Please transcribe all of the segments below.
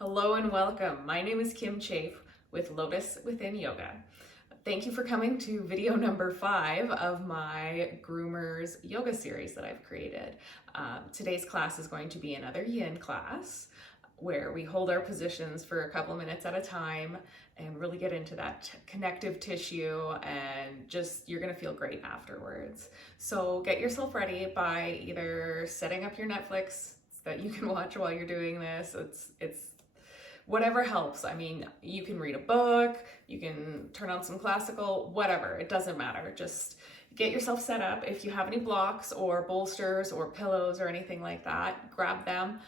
Hello and welcome. My name is Kim Chafe with Lotus Within Yoga. Thank you for coming to video number 5 of my Groomers yoga series that I've created. Today's class is going to be another yin class where we hold our positions for a couple of minutes at a time and really get into that connective tissue, and just you're gonna feel great afterwards. So get yourself ready by either setting up your Netflix so that you can watch while you're doing this. It's whatever helps. I mean, you can read a book, you can turn on some classical, whatever, it doesn't matter. Just get yourself set up. If you have any blocks or bolsters or pillows or anything like that, grab them.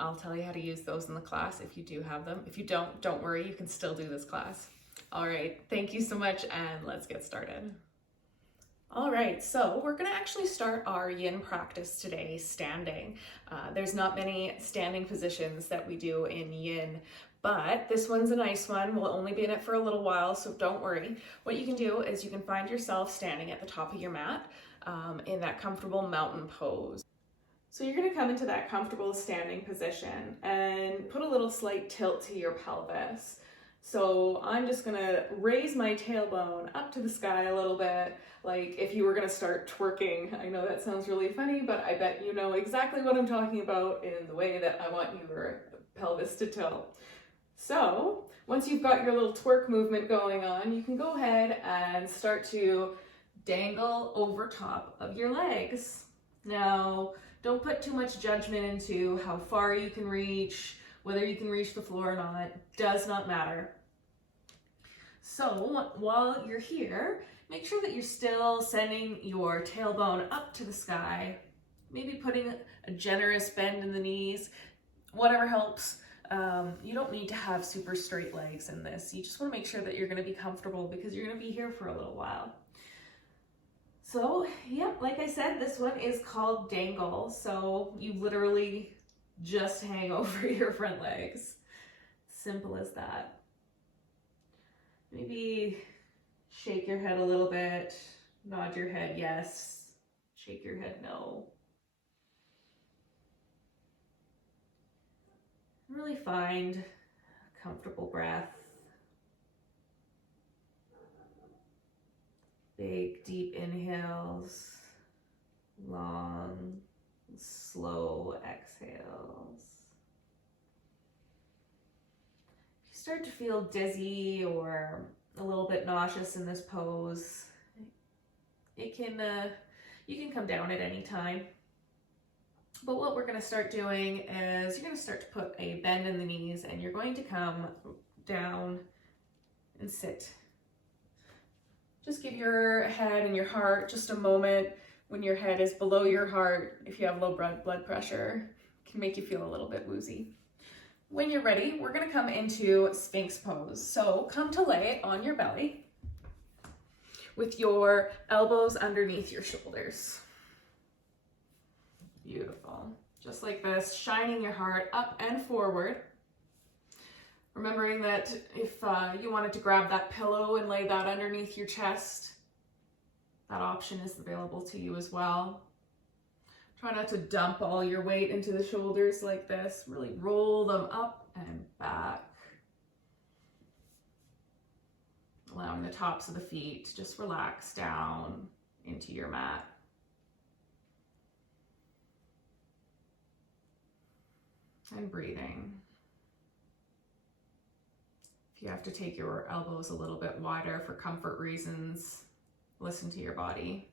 I'll tell you how to use those in the class if you do have them. If you don't worry, you can still do this class. All right, thank you so much, and let's get started. All right, so we're gonna actually start our yin practice today standing. There's not many standing positions that we do in yin, but this one's a nice one. We'll only be in it for a little while, so don't worry. What you can do is you can find yourself standing at the top of your mat in that comfortable mountain pose. So you're gonna come into that comfortable standing position and put a little slight tilt to your pelvis. So I'm just gonna raise my tailbone up to the sky a little bit, like if you were gonna start twerking. I know that sounds really funny, but I bet you know exactly what I'm talking about in the way that I want your pelvis to tilt. So once you've got your little twerk movement going on, you can go ahead and start to dangle over top of your legs. Now, don't put too much judgment into how far you can reach, whether you can reach the floor or not, does not matter. So while you're here, make sure that you're still sending your tailbone up to the sky, maybe putting a generous bend in the knees, whatever helps. You don't need to have super straight legs in this. You just want to make sure that you're going to be comfortable because you're going to be here for a little while. So yeah, like I said, this one is called dangle. So you literally just hang over your front legs. Simple as that. Maybe shake your head a little bit, nod your head yes, shake your head no. Really find a comfortable breath. Big, deep inhales, long, slow exhales. If you start to feel dizzy or a little bit nauseous in this pose, you can come down at any time. But what we're going to start doing is you're going to start to put a bend in the knees, and you're going to come down and sit. Just give your head and your heart just a moment when your head is below your heart. If you have low blood pressure, it can make you feel a little bit woozy. When you're ready, we're gonna come into Sphinx pose. So come to lay on your belly with your elbows underneath your shoulders. Beautiful. Just like this, shining your heart up and forward. Remembering that if you wanted to grab that pillow and lay that underneath your chest, that option is available to you as well. Try not to dump all your weight into the shoulders like this. Really roll them up and back. Allowing the tops of the feet to just relax down into your mat. And breathing. You have to take your elbows a little bit wider for comfort reasons. Listen to your body.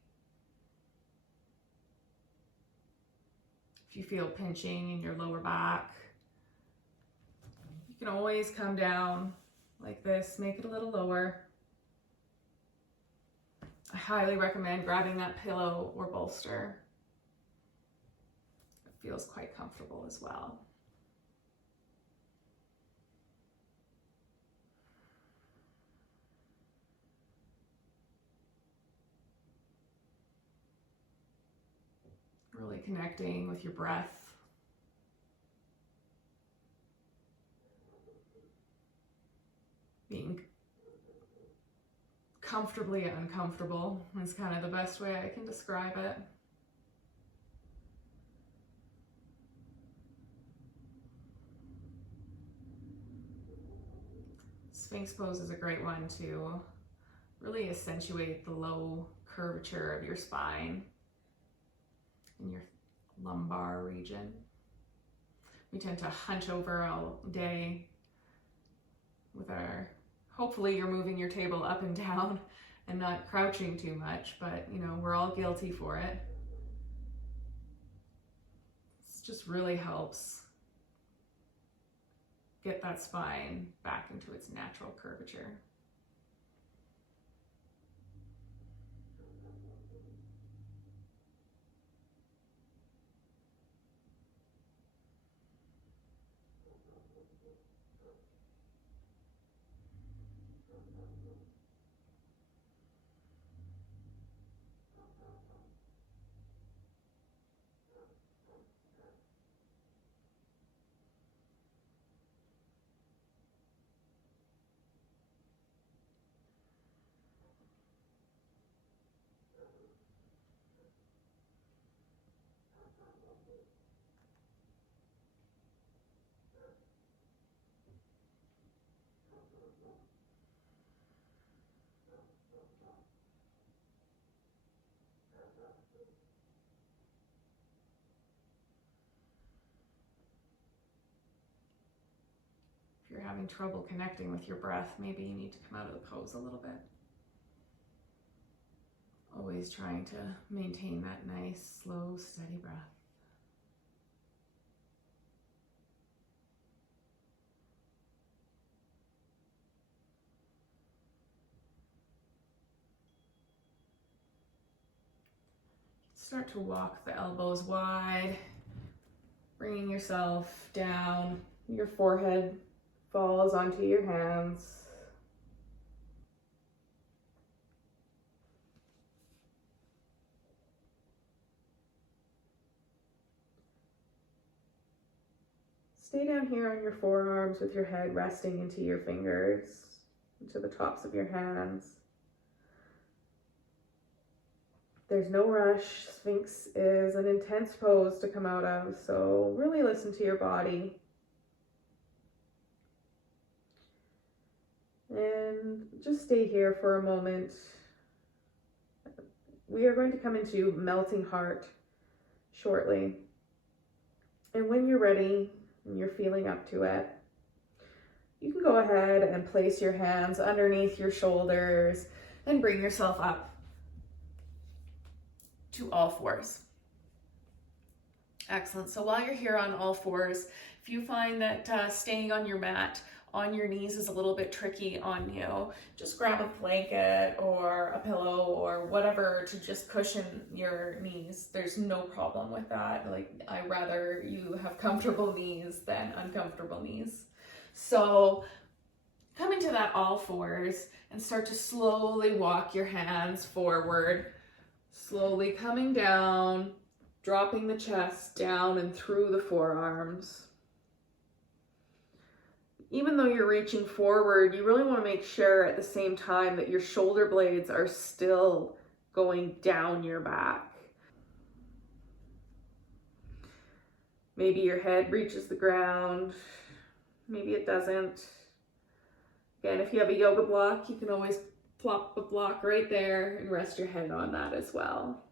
If you feel pinching in your lower back, you can always come down like this, make it a little lower. I highly recommend grabbing that pillow or bolster. It feels quite comfortable as well. Really connecting with your breath. Being comfortably uncomfortable is kind of the best way I can describe it. Sphinx pose is a great one to really accentuate the low curvature of your spine in your lumbar region. We tend to hunch over all day with hopefully you're moving your table up and down and not crouching too much, but we're all guilty for it. This just really helps get that spine back into its natural curvature. If you're having trouble connecting with your breath, maybe you need to come out of the pose a little bit. Always trying to maintain that nice, slow, steady breath. Start to walk the elbows wide, bringing yourself down. Your forehead falls onto your hands. Stay down here on your forearms with your head resting into your fingers, into the tops of your hands. There's no rush. Sphinx is an intense pose to come out of, so really listen to your body. And just stay here for a moment. We are going to come into melting heart shortly. And when you're ready and you're feeling up to it, you can go ahead and place your hands underneath your shoulders and bring yourself up to all fours. Excellent. So while you're here on all fours, if you find that staying on your mat on your knees is a little bit tricky on you, just grab a blanket or a pillow or whatever to just cushion your knees. There's no problem with that. I rather you have comfortable knees than uncomfortable knees. So come into that all fours and start to slowly walk your hands forward, slowly coming down, dropping the chest down and through the forearms. Even though you're reaching forward, you really want to make sure at the same time that your shoulder blades are still going down your back. Maybe your head reaches the ground, maybe it doesn't. Again, if you have a yoga block, you can always plop a block right there and rest your head on that as well.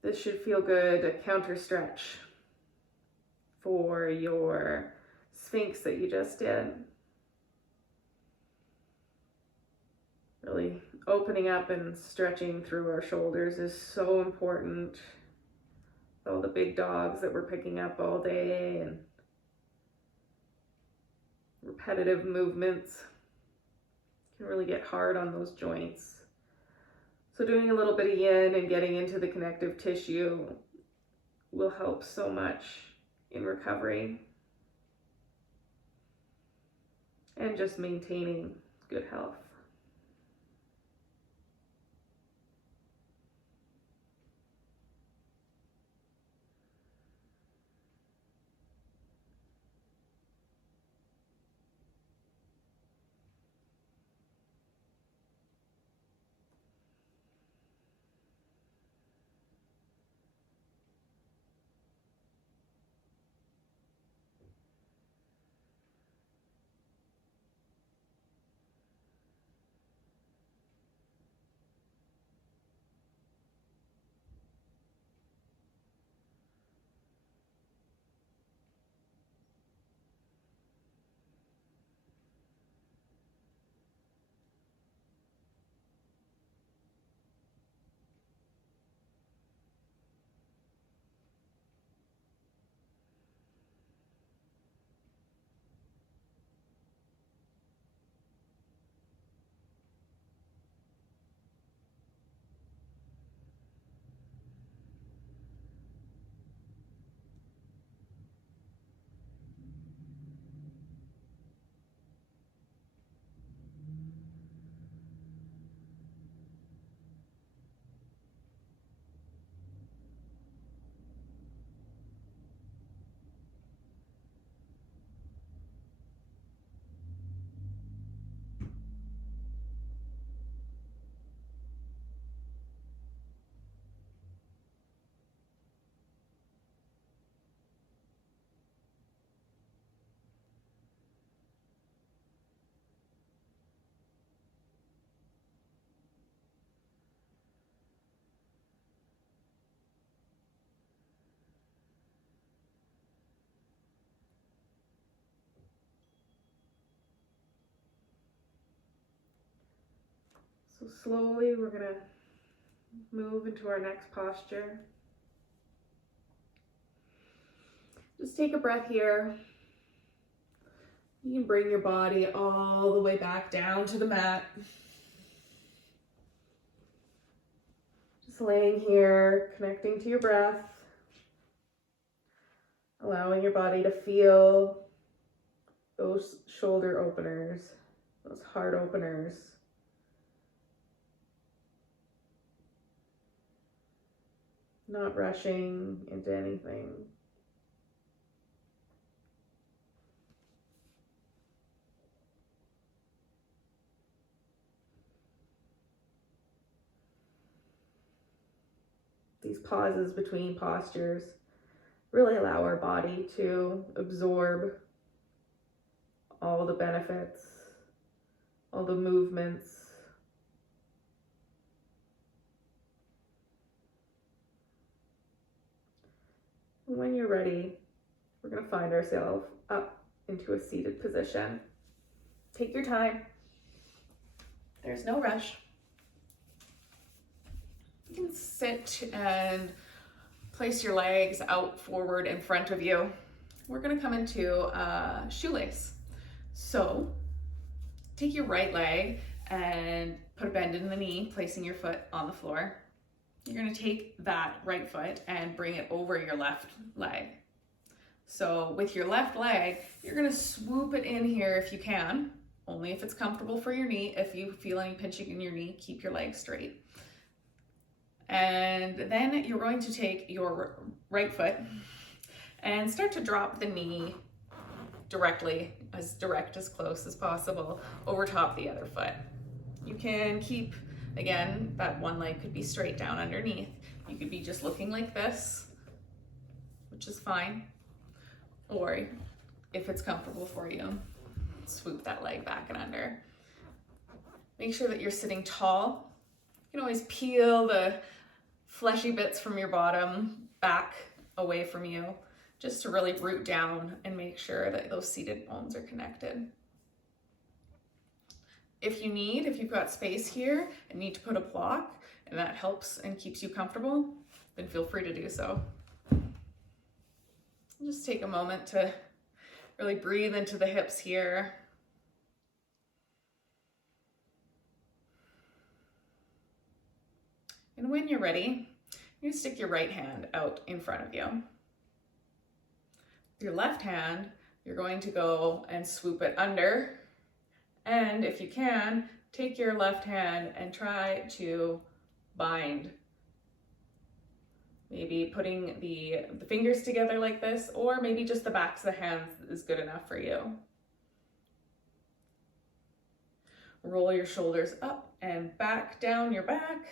This should feel good, a counter stretch for your Sphinx that you just did. Really opening up and stretching through our shoulders is so important. All the big dogs that we're picking up all day and repetitive movements can really get hard on those joints. So doing a little bit of yin and getting into the connective tissue will help so much in recovery and just maintaining good health. So slowly we're gonna move into our next posture. Just take a breath here. You can bring your body all the way back down to the mat. Just laying here, connecting to your breath, allowing your body to feel those shoulder openers, those heart openers. Not rushing into anything. These pauses between postures really allow our body to absorb all the benefits, all the movements. And when you're ready, we're going to find ourselves up into a seated position. Take your time. There's no rush. You can sit and place your legs out forward in front of you. We're going to come into a shoelace. So take your right leg and put a bend in the knee, placing your foot on the floor. You're going to take that right foot and bring it over your left leg. So with your left leg, you're going to swoop it in here if you can, only if it's comfortable for your knee. If you feel any pinching in your knee, keep your leg straight. And then you're going to take your right foot and start to drop the knee directly, as direct, as close as possible, over top the other foot. You can keep, again, that one leg could be straight down underneath. You could be just looking like this, which is fine. Or if it's comfortable for you, swoop that leg back and under. Make sure that you're sitting tall. You can always peel the fleshy bits from your bottom back away from you, just to really root down and make sure that those seated bones are connected. If you've got space here and need to put a block, and that helps and keeps you comfortable, then feel free to do so. Just take a moment to really breathe into the hips here. And when you're ready, you stick your right hand out in front of you. Your left hand, you're going to go and swoop it under. And if you can, take your left hand and try to bind. Maybe putting the fingers together like this, or maybe just the backs of the hands is good enough for you. Roll your shoulders up and back down your back.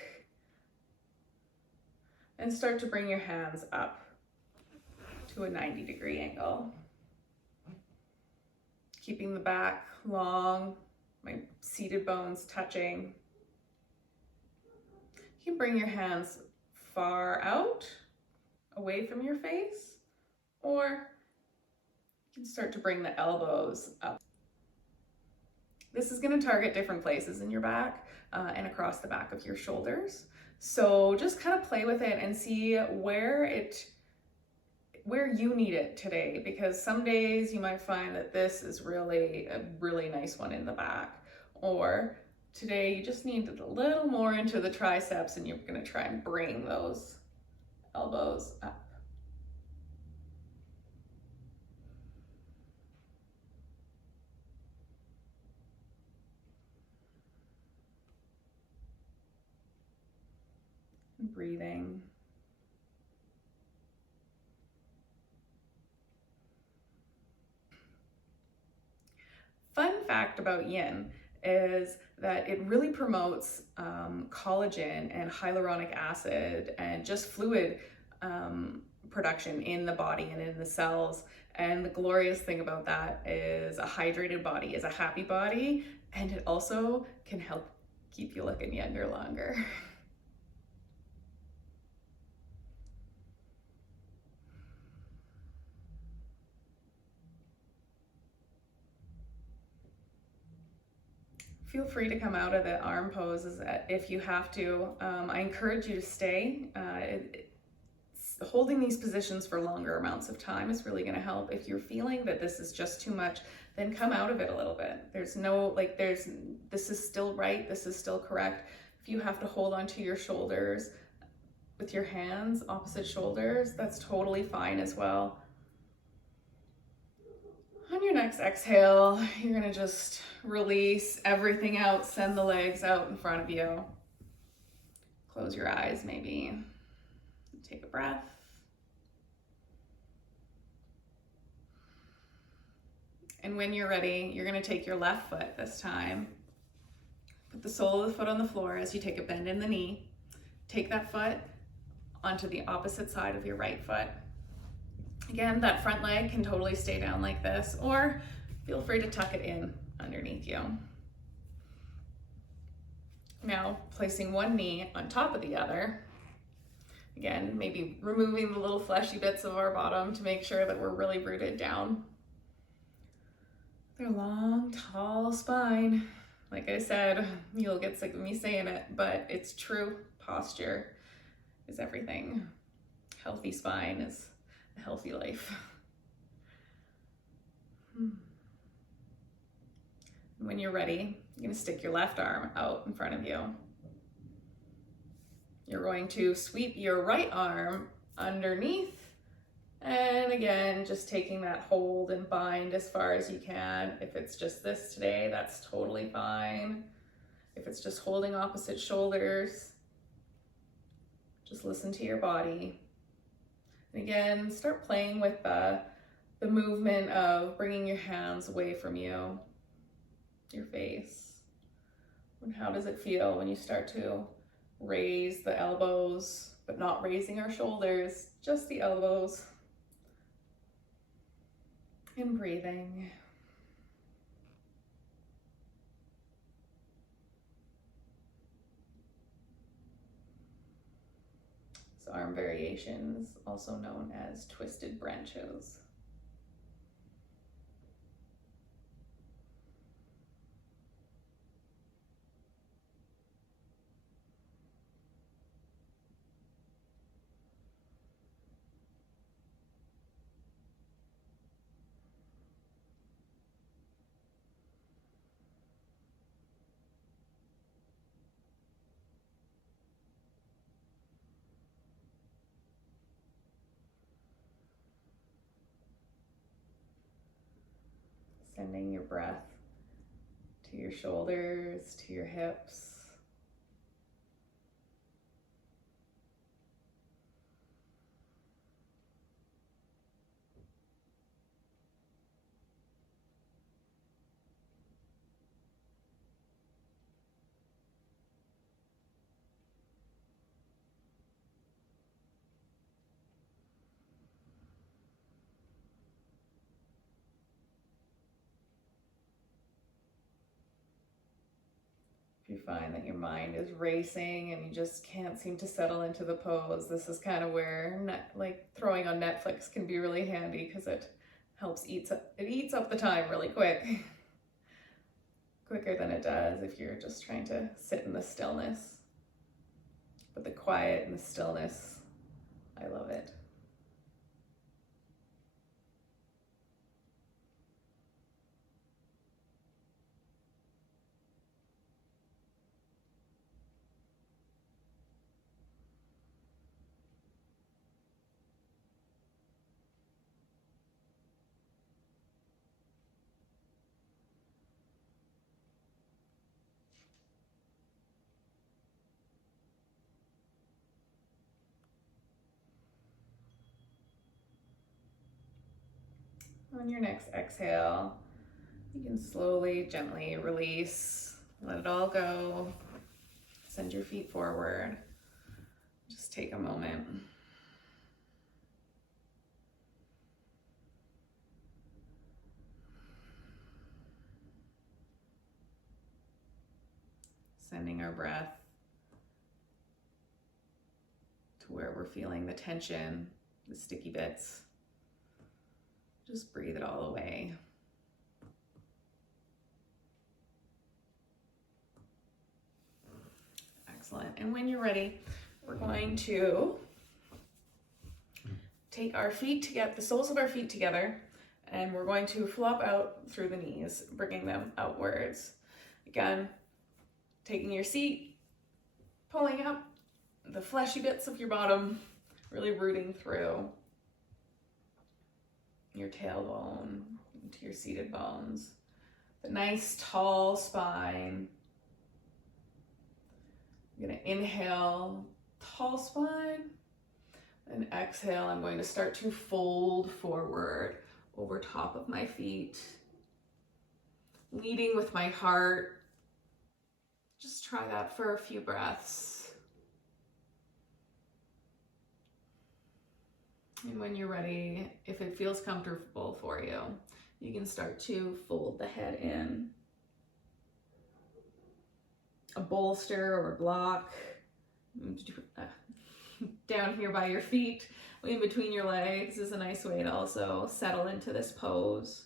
And start to bring your hands up to a 90-degree angle. Keeping the back long, my seated bones touching. You can bring your hands far out, away from your face, or you can start to bring the elbows up. This is going to target different places in your back and across the back of your shoulders. So just kind of play with it and see where you need it today, because some days you might find that this is really a really nice one in the back, or today you just need a little more into the triceps and you're going to try and bring those elbows up. And breathing. Fun fact about yin is that it really promotes collagen and hyaluronic acid and just fluid production in the body and in the cells. And the glorious thing about that is a hydrated body is a happy body, and it also can help keep you looking younger longer. Feel free to come out of the arm pose if you have to. I encourage you to stay. Holding these positions for longer amounts of time is really going to help. If you're feeling that this is just too much, then come out of it a little bit. There's no, this is still right, this is still correct. If you have to hold onto your shoulders with your hands, opposite shoulders, that's totally fine as well. On your next exhale, you're gonna just release everything out, send the legs out in front of you. Close your eyes maybe. Take a breath. And when you're ready, you're gonna take your left foot this time. Put the sole of the foot on the floor as you take a bend in the knee. Take that foot onto the opposite side of your right foot. Again, that front leg can totally stay down like this, or feel free to tuck it in underneath you. Now, placing one knee on top of the other. Again, maybe removing the little fleshy bits of our bottom to make sure that we're really rooted down. Their long, tall spine. Like I said, you'll get sick of me saying it, but it's true. Posture is everything. Healthy spine is a healthy life. When you're ready, you're going to stick your left arm out in front of you. You're going to sweep your right arm underneath, and again, just taking that hold and bind as far as you can. If it's just this today, that's totally fine. If it's just holding opposite shoulders, just listen to your body. And again, start playing with the movement of bringing your hands away from you, your face. And how does it feel when you start to raise the elbows, but not raising our shoulders, just the elbows? And breathing. So arm variations, also known as twisted branches. Sending your breath to your shoulders, to your hips. You find that your mind is racing and you just can't seem to settle into the pose, this is kind of where throwing on Netflix can be really handy, because it helps eats up the time really quick. Quicker than it does if you're just trying to sit in the stillness. But the quiet and the stillness, I love it. On your next exhale, you can slowly, gently release, let it all go. Send your feet forward. Just take a moment. Sending our breath to where we're feeling the tension, the sticky bits. Just breathe it all away. Excellent. And when you're ready, we're going to take our feet together, the soles of our feet together, and we're going to flop out through the knees, bringing them outwards. Again, taking your seat, pulling up the fleshy bits of your bottom, really rooting through your tailbone into your seated bones. The nice tall spine. I'm going to inhale, tall spine, and exhale. I'm going to start to fold forward over top of my feet, leading with my heart. Just try that for a few breaths. And when you're ready, if it feels comfortable for you, you can start to fold the head in. A bolster or a block down here by your feet, in between your legs, is a nice way to also settle into this pose.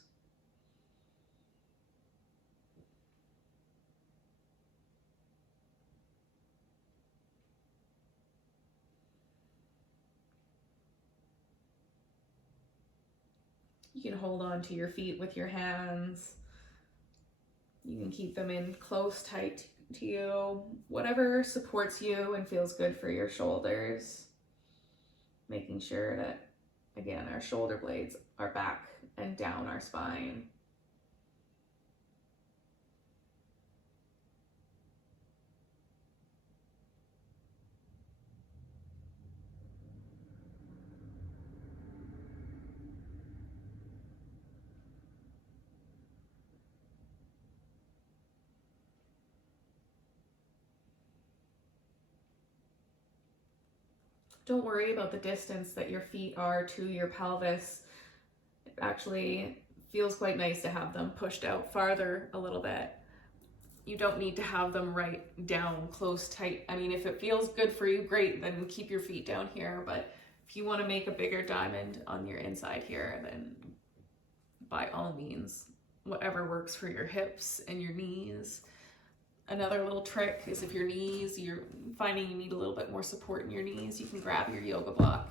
You can hold on to your feet with your hands. You can keep them in close, tight to you, whatever supports you and feels good for your shoulders. Making sure that, again, our shoulder blades are back and down our spine. Don't worry about the distance that your feet are to your pelvis. It actually feels quite nice to have them pushed out farther a little bit. You don't need to have them right down close, tight. I mean, if it feels good for you, great, then keep your feet down here. But if you want to make a bigger diamond on your inside here, then by all means, whatever works for your hips and your knees. Another little trick is if your knees, you're finding you need a little bit more support in your knees, you can grab your yoga block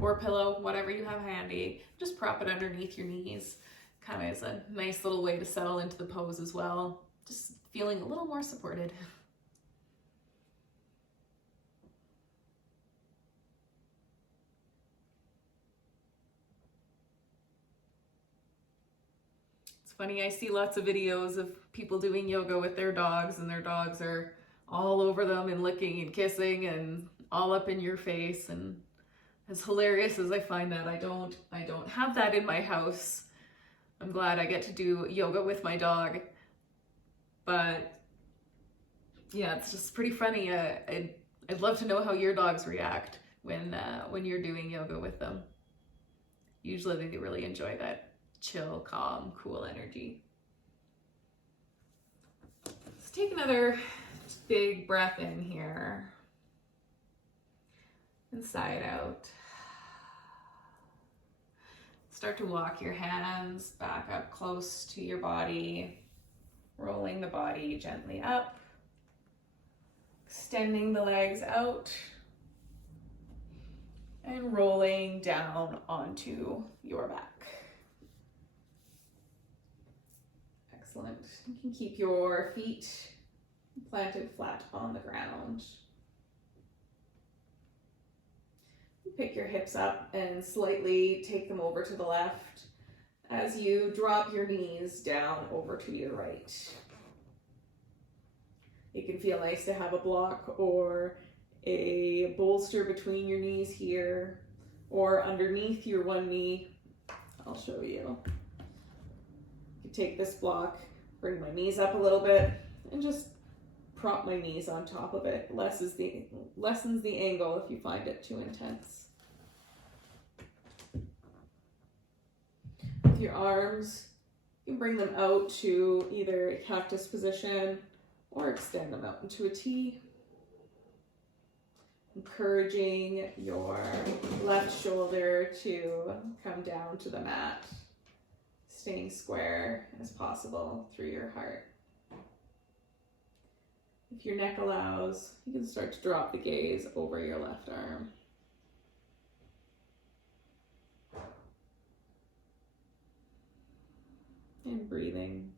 or pillow, whatever you have handy. Just prop it underneath your knees. Kind of is a nice little way to settle into the pose as well. Just feeling a little more supported. Funny, I see lots of videos of people doing yoga with their dogs, and their dogs are all over them and licking and kissing and all up in your face. And as hilarious as I find that, I don't have that in my house. I'm glad I get to do yoga with my dog, but yeah, it's just pretty funny. I'd love to know how your dogs react when you're doing yoga with them. Usually they really enjoy that chill, calm, cool energy. Let's take another big breath in here. Inside out. Start to walk your hands back up close to your body, rolling the body gently up, extending the legs out, and rolling down onto your back. Excellent. You can keep your feet planted flat on the ground. Pick your hips up and slightly take them over to the left as you drop your knees down over to your right. It can feel nice to have a block or a bolster between your knees here or underneath your one knee. I'll show you. You take this block, bring my knees up a little bit, and just prop my knees on top of it. Lessens the angle if you find it too intense. With your arms, you can bring them out to either a cactus position or extend them out into a T. Encouraging your left shoulder to come down to the mat, staying square as possible through your heart. If your neck allows, you can start to drop the gaze over your left arm. And breathing.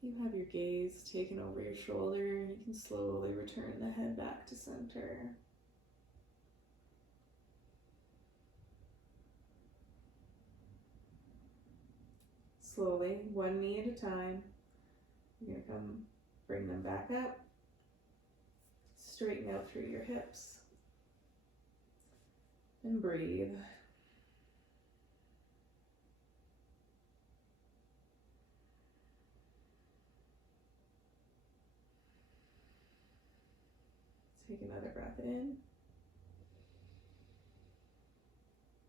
You have your gaze taken over your shoulder, and you can slowly return the head back to center. Slowly, one knee at a time, you're going to come bring them back up, straighten out through your hips, and breathe. Take another breath in.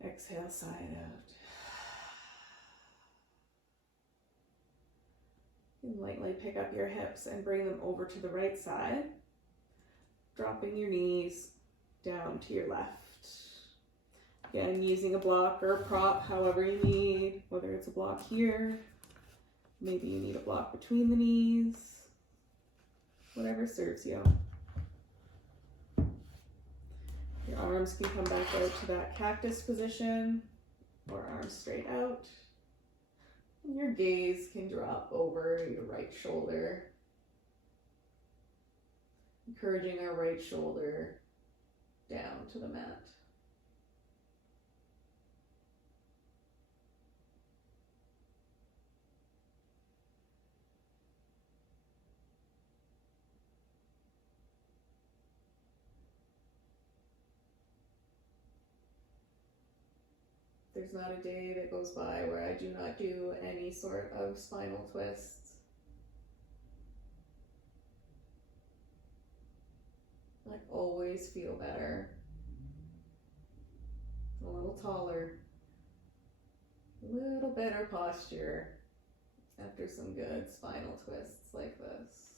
Exhale, sigh it out. You can lightly pick up your hips and bring them over to the right side, dropping your knees down to your left. Again, using a block or a prop, however you need, whether it's a block here, maybe you need a block between the knees, whatever serves you. Your arms can come back out to that cactus position, or arms straight out. And your gaze can drop over your right shoulder, encouraging our right shoulder down to the mat. There's not a day that goes by where I do not do any sort of spinal twists. I always feel better, a little taller, a little better posture after some good spinal twists like this.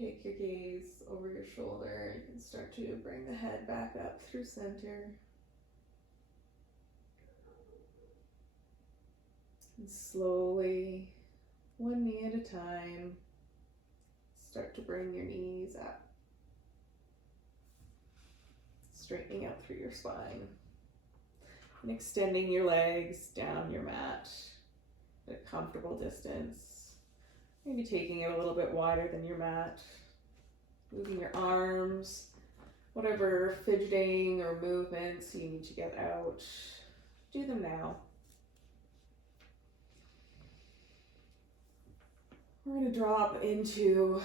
Take your gaze over your shoulder. You can start to bring the head back up through center. And slowly, one knee at a time, start to bring your knees up. Straightening out through your spine. And extending your legs down your mat at a comfortable distance. Maybe taking it a little bit wider than your mat. Moving your arms, whatever fidgeting or movements you need to get out, do them now. We're going to drop into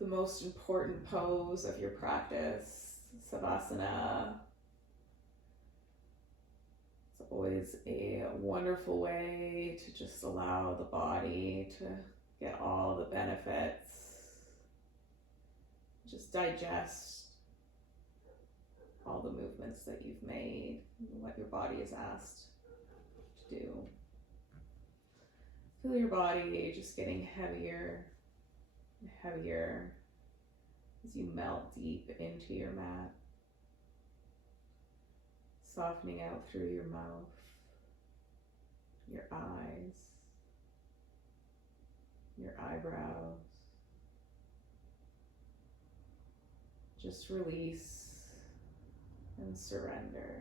the most important pose of your practice, Savasana. It's always a wonderful way to just allow the body to get all the benefits. Just digest all the movements that you've made, what your body is asked to do. Feel your body just getting heavier and heavier as you melt deep into your mat. Softening out through your mouth, your eyes, your eyebrows. Just release and surrender.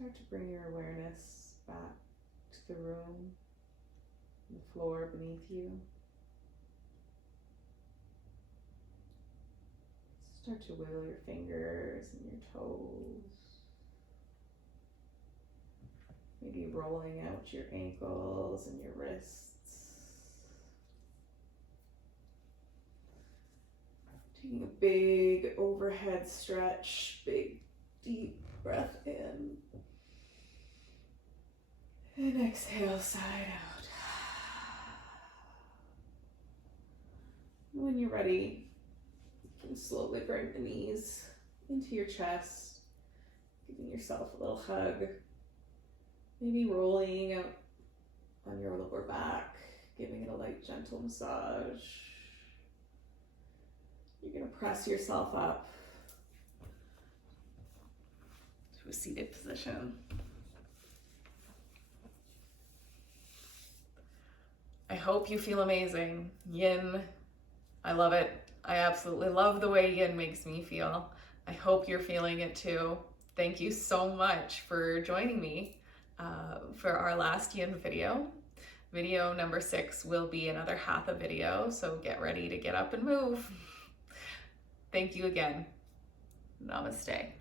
Start to bring your awareness back to the room, the floor beneath you. Start to wiggle your fingers and your toes. Maybe rolling out your ankles and your wrists. Taking a big overhead stretch, big deep breath in. And exhale, side out. When you're ready, you can slowly bring the knees into your chest, giving yourself a little hug. Maybe rolling out on your lower back, giving it a light, gentle massage. You're going to press yourself up to a seated position. I hope you feel amazing. Yin, I love it. I absolutely love the way yin makes me feel. I hope you're feeling it too. Thank you so much for joining me for our last yin video. Video number 6 will be another hatha video, so get ready to get up and move. Thank you again. Namaste.